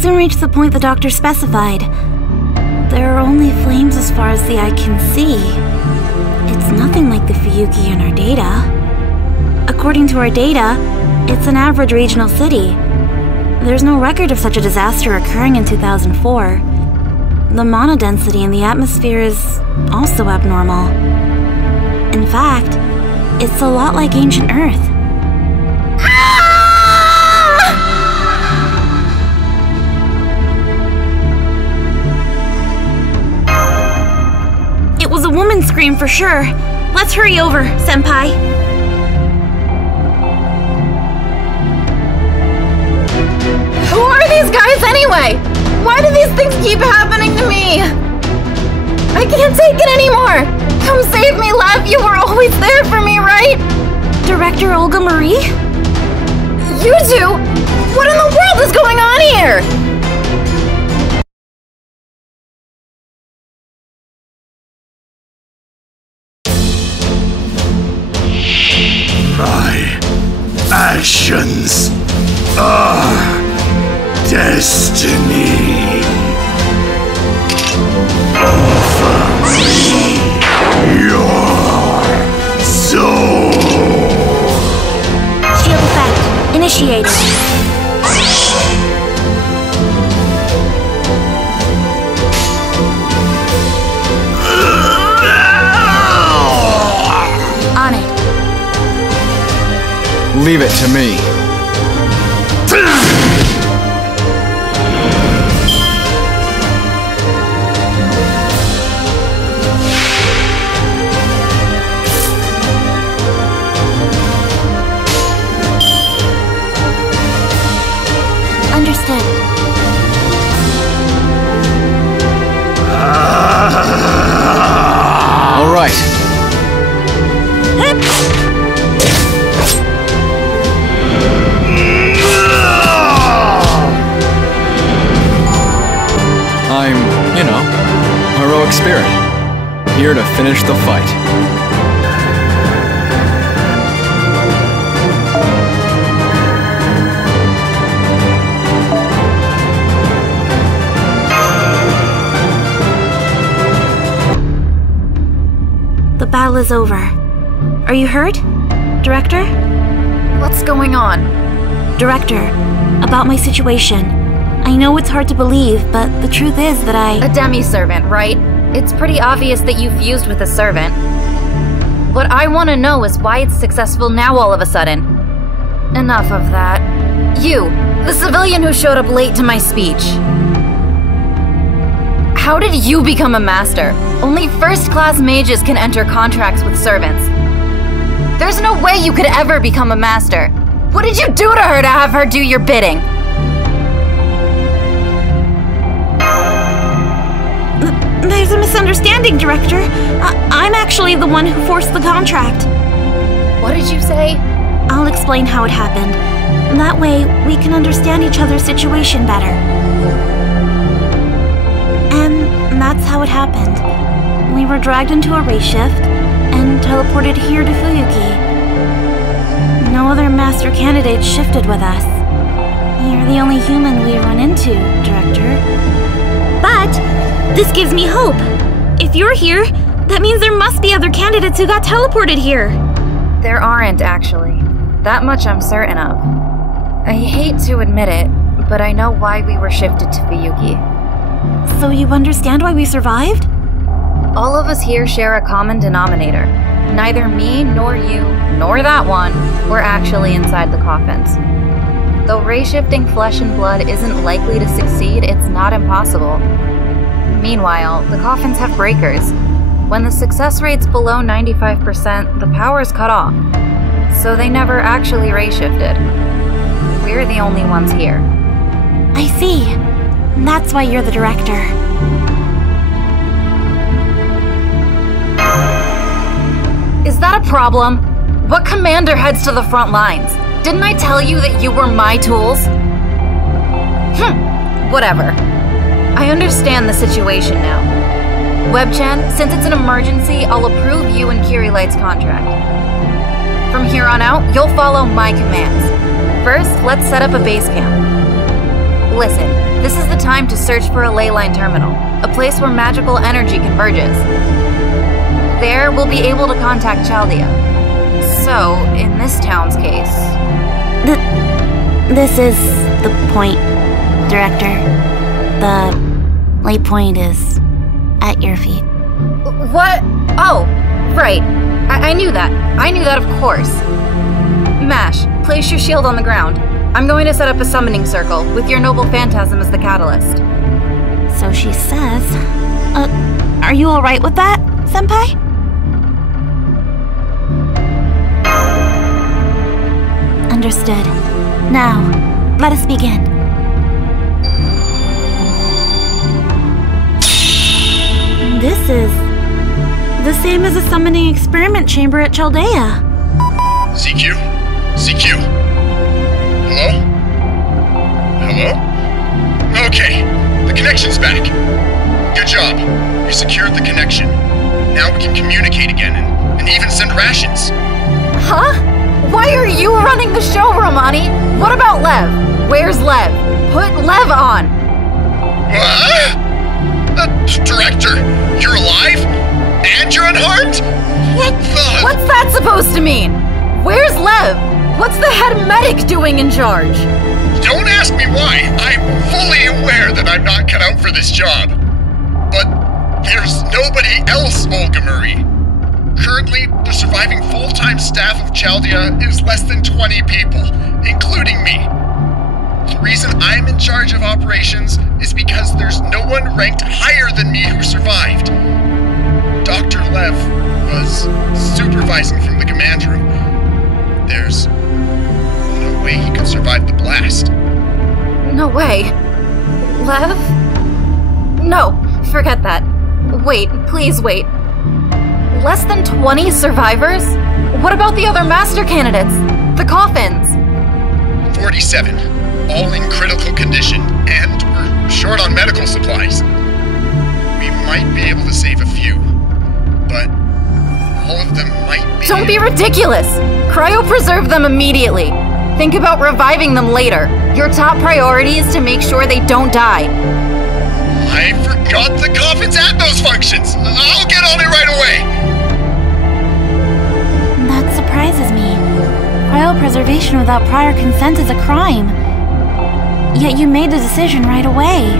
soon reach the point the doctor specified. There are only flames as far as the eye can see. It's nothing like the Fuyuki in our data. According to our data, it's an average regional city. There's no record of such a disaster occurring in 2004. The monodensity in the atmosphere is also abnormal. In fact, it's a lot like ancient Earth. It was a woman's scream for sure. Let's hurry over, Senpai. Who are these guys anyway? Why do these things keep happening to me? I can't take it anymore! Come save me, Lev! You were always there for me, right? Director Olga Marie? You two? What in the world is going on here? My actions are destiny. Offer me your soul. Shield effect initiated. On it. Leave it to me. Understood. All right. I'm, heroic spirit. Here to finish the fight. The battle is over. Are you hurt, Director? What's going on? Director, about my situation. I know it's hard to believe, but the truth is that A demi-servant, right? It's pretty obvious that you fused with a servant. What I want to know is why it's successful now all of a sudden. Enough of that. You, the civilian who showed up late to my speech. How did you become a master? Only first-class mages can enter contracts with servants. There's no way you could ever become a master. What did you do to her to have her do your bidding? There's a misunderstanding, Director. I'm actually the one who forced the contract. What did you say? I'll explain how it happened. That way, we can understand each other's situation better. And that's how it happened. We were dragged into a race shift and teleported here to Fuyuki. No other master candidates shifted with us. You're the only human we run into, Director. But this gives me hope. If you're here, that means there must be other candidates who got teleported here. There aren't, actually. That much I'm certain of. I hate to admit it, but I know why we were shifted to Fuyuki. So you understand why we survived? All of us here share a common denominator. Neither me, nor you, nor that one were actually inside the coffins. Though ray-shifting flesh and blood isn't likely to succeed, it's not impossible. Meanwhile, the coffins have breakers. When the success rate's below 95%, the power's cut off. So they never actually ray-shifted. We're the only ones here. I see. That's why you're the director. Is that a problem? What commander heads to the front lines? Didn't I tell you that you were my tools? Whatever. I understand the situation now. Webchan, since it's an emergency, I'll approve you and Kirilite's contract. From here on out, you'll follow my commands. First, let's set up a base camp. Listen, this is the time to search for a ley line terminal, a place where magical energy converges. There, we'll be able to contact Chaldea. So, in this town's case... This is the point, Director. The lay point is at your feet. What? Oh, right. I knew that. I knew that, of course. Mash, place your shield on the ground. I'm going to set up a summoning circle, with your noble phantasm as the catalyst. So she says. Are you alright with that, Senpai? Understood. Now, let us begin. This is the same as a summoning experiment chamber at Chaldea. CQ? CQ? Hello? Hello? Okay, the connection's back. Good job. You secured the connection. Now we can communicate again and even send rations. Huh? Why are you running the show, Romani? What about Lev? Where's Lev? Put Lev on! Director, you're alive? And you're unharmed? What the? What's that supposed to mean? Where's Lev? What's the head medic doing in charge? Don't ask me why. I'm fully aware that I'm not cut out for this job. But there's nobody else, Olga Marie. Currently, the surviving full-time staff of Chaldea is less than 20 people, including me. The reason I'm in charge of operations is because there's no one ranked higher than me who survived. Dr. Lev was supervising from the command room. There's no way he could survive the blast. No way. Lev? No, forget that. Wait, please wait. Less than 20 survivors? What about the other master candidates? The coffins? 47, all in critical condition, and we're short on medical supplies. We might be able to save a few, but all of them might be... Don't be ridiculous! Cryopreserve them immediately. Think about reviving them later. Your top priority is to make sure they don't die. I forgot the coffins had those functions! I'll get on it right away! That surprises me. Cryopreservation without prior consent is a crime. Yet you made the decision right away.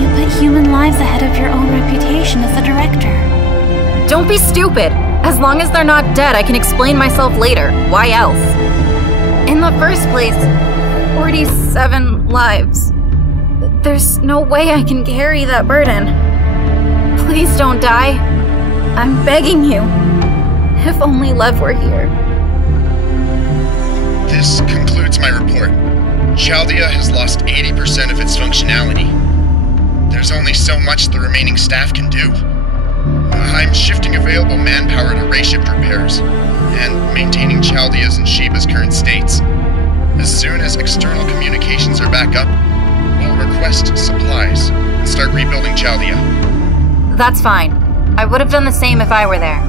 You put human lives ahead of your own reputation as the director. Don't be stupid! As long as they're not dead, I can explain myself later. Why else? In the first place, 47 lives. There's no way I can carry that burden. Please don't die. I'm begging you. If only Lev were here. This concludes my report. Chaldea has lost 80% of its functionality. There's only so much the remaining staff can do. I'm shifting available manpower to ray-shift repairs, and maintaining Chaldea's and Sheba's current states. As soon as external communications are back up, we'll request supplies and start rebuilding Chaldea. That's fine. I would have done the same if I were there.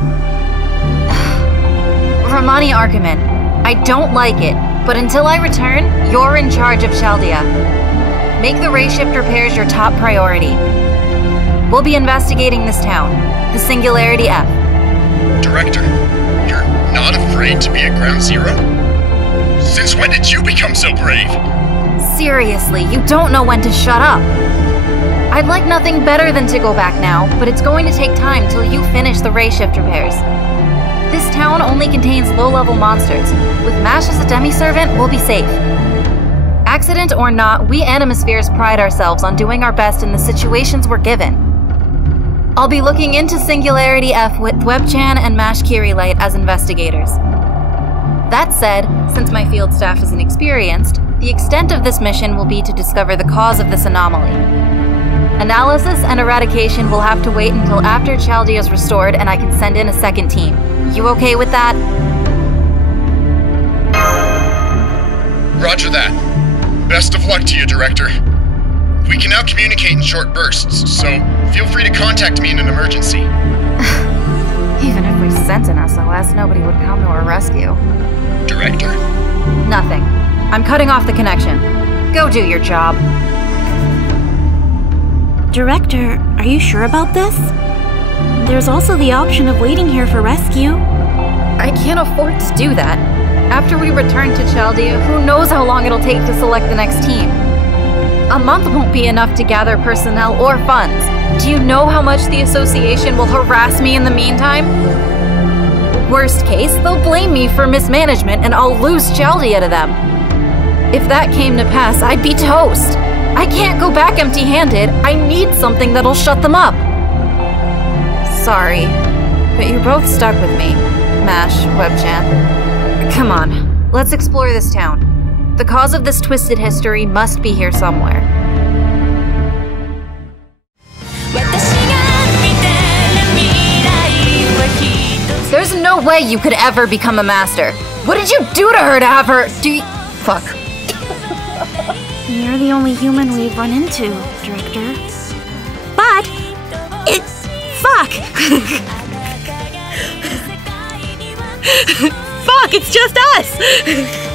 Romani Archaman, I don't like it, but until I return, you're in charge of Chaldea. Make the ray-shift repairs your top priority. We'll be investigating this town, the Singularity F. Director, you're not afraid to be at Ground Zero? Since when did you become so brave? Seriously, you don't know when to shut up. I'd like nothing better than to go back now, but it's going to take time till you finish the ray-shift repairs. This town only contains low-level monsters. With Mash as a demi-servant, we'll be safe. Accident or not, we Animuspheres pride ourselves on doing our best in the situations we're given. I'll be looking into Singularity F with Webchan and Mash Kirilight as investigators. That said, since my field staff is inexperienced, the extent of this mission will be to discover the cause of this anomaly. Analysis and eradication will have to wait until after Chaldea is restored and I can send in a second team. You okay with that? Roger that. Best of luck to you, Director. We can now communicate in short bursts, so feel free to contact me in an emergency. Even if we sent an SOS, nobody would come to our rescue. Director? Nothing. I'm cutting off the connection. Go do your job. Director, are you sure about this? There's also the option of waiting here for rescue. I can't afford to do that. After we return to Chaldea, who knows how long it'll take to select the next team? A month won't be enough to gather personnel or funds. Do you know how much the association will harass me in the meantime? Worst case, they'll blame me for mismanagement and I'll lose Chaldea to them. If that came to pass, I'd be toast. I can't go back empty-handed. I need something that'll shut them up. Sorry, but you're both stuck with me. Mash, Webchan. Come on, let's explore this town. The cause of this twisted history must be here somewhere. There's no way you could ever become a master. What did you do to her to have her Fuck. You're the only human we've run into, Director. But fuck! Fuck, it's just us!